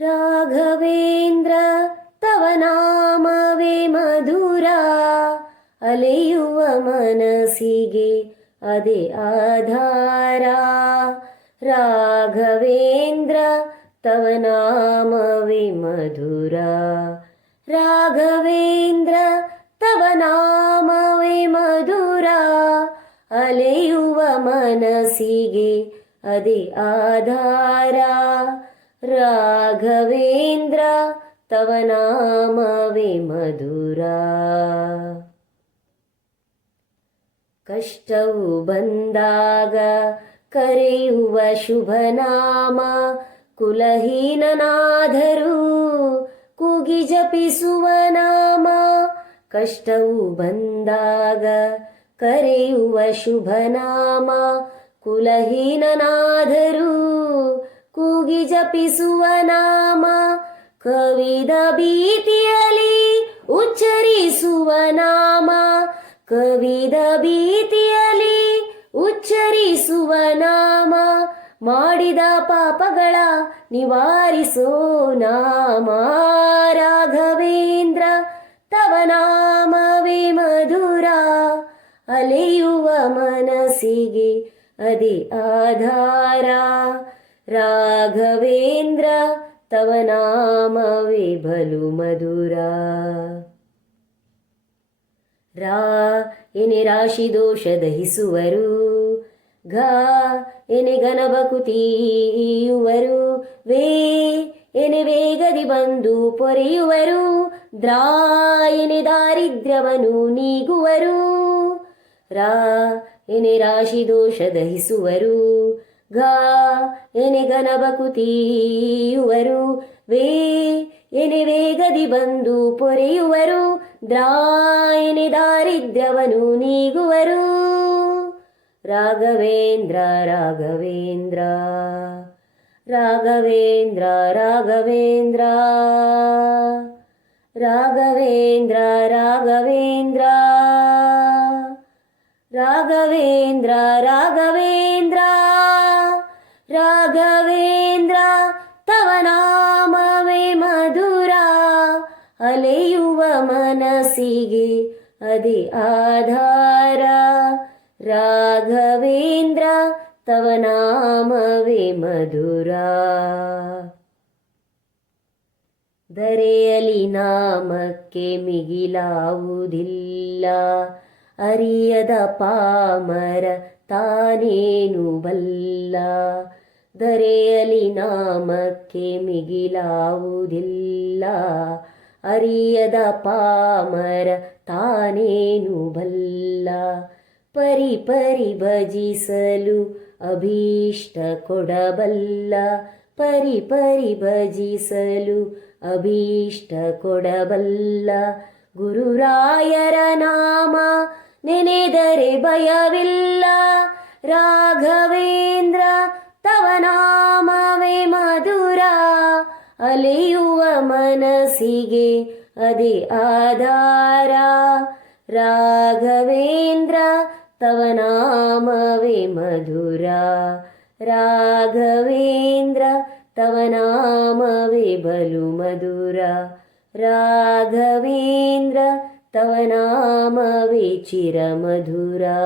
ರಾಘವೇಂದ್ರ, ತವ ನಾಮವೇ ಮಧುರ, ಅಲೆಯುವ ಮನಸ್ಸಿಗೆ ಅದೇ ಆಧಾರ. ರಾಘವೇಂದ್ರ, ತವ ನಾಮವೇ ಮಧುರ, ರಾಘವೇಂದ್ರ, ತವ ನಾಮವೇ ಮಧುರ, ಅಲೆಯುವ ಮನಸ್ಸಿಗೆ ಅದೇ ಆಧಾರ. राघवेन्द्र तव नाम वे मधुरा। कष्टौ बन्दग करयुव शुभनाम कुलहीननाधरु कुगिजपुनामा कष्टौ बन्दग करयुव शुभनाम कुलहीननाधरु ಕೂಗಿ ಜಪಿಸುವ ನಾಮ, ಕವಿದ ಭೀತಿಯಲಿ ಉಚ್ಚರಿಸುವ ನಾಮ, ಕವಿದ ಭೀತಿಯಲಿ ಉಚ್ಚರಿಸುವ ನಾಮ, ಮಾಡಿದ ಪಾಪಗಳ ನಿವಾರಿಸೋ ನಾಮ. ರಾಘವೇಂದ್ರ, ತವ ನಾಮವೇ ಮಧುರ, ಅಲೆಯುವ ಮನಸ್ಸಿಗೆ ಅದೇ ಆಧಾರ. ರಾಘವೇಂದ್ರ, ತವ ನಾಮವೇ ಬಲು ಮಧುರ. ರಾ, ಎನೆ ರಾಶಿ ದೋಷ ದಹಿಸುವರು. ಘ, ಎನೆ ಗನಬಕುತಿಯುವರು ವೇ, ಎನೆ ವೇಗದಿ ಬಂದು ಪೊರೆಯುವರು. ದ್ರಾ, ಎನೆ ದಾರಿದ್ರ್ಯವನು ನೀಗುವರು. ರಾ, ಎನೆ ರಾಶಿ ದೋಷ ದಹಿಸುವರು. ಘ ಎನೆ ಗನಬಕುತಿಯುವರು ವೇ, ಎನೆ ವೇಗದಿ ಬಂದು ಪೊರೆಯುವರು. ದ್ರಾ, ಎನೆ ನೀಗುವರು. ರಾಘವೇಂದ್ರ ರಾಘವೇಂದ್ರ. ರಾಘವೇಂದ್ರ ರಾಘವೇಂದ್ರ. ರಾಘವೇಂದ್ರ ರಾಘವೇಂದ್ರ. ರಾಘವೇಂದ್ರ ರಾಘವೇಂದ್ರ. ರಾಘವೇಂದ್ರ, ತವ ನಾಮವೇ ಮಧುರ, ಅಲೆಯುವ ಮನಸ್ಸಿಗೆ ಅದೇ ಆಧಾರ. ರಾಘವೇಂದ್ರ, ತವ ನಾಮವೇ ಮಧುರ. ದರೆಯಲಿ ನಾಮಕ್ಕೆ ಮಿಗಿಲಾವುದಿಲ್ಲ, ಅರಿಯದ ಪಾಮರ ತಾನೇನು ಬಲ್ಲ. ಧರೆಯಲಿ ನಾಮಕ್ಕೆ ಮಿಗಿಲಾವುದಿಲ್ಲ. ಅರಿಯದ ಪಾಮರ ತಾನೇನು ಬಲ್ಲ. ಪರಿ ಪರಿ ಭಜಿಸಲು ಅಭೀಷ್ಟ ಕೊಡಬಲ್ಲ. ಪರಿ ಪರಿ ಭಜಿಸಲು ಅಭೀಷ್ಟ ಕೊಡಬಲ್ಲ. ಗುರುರಾಯರ ನಾಮ ನೆನೆದರೆ ಭಯವಿಲ್ಲ. ರಾಘವೇಂದ್ರ मनसे अदे आधार। राघवेन्द्र तव नाम मधुरा। राघवेन्द्र तव नाम बलु मधुरा। राघवेन्द्र तव नाम चिरमधुरा।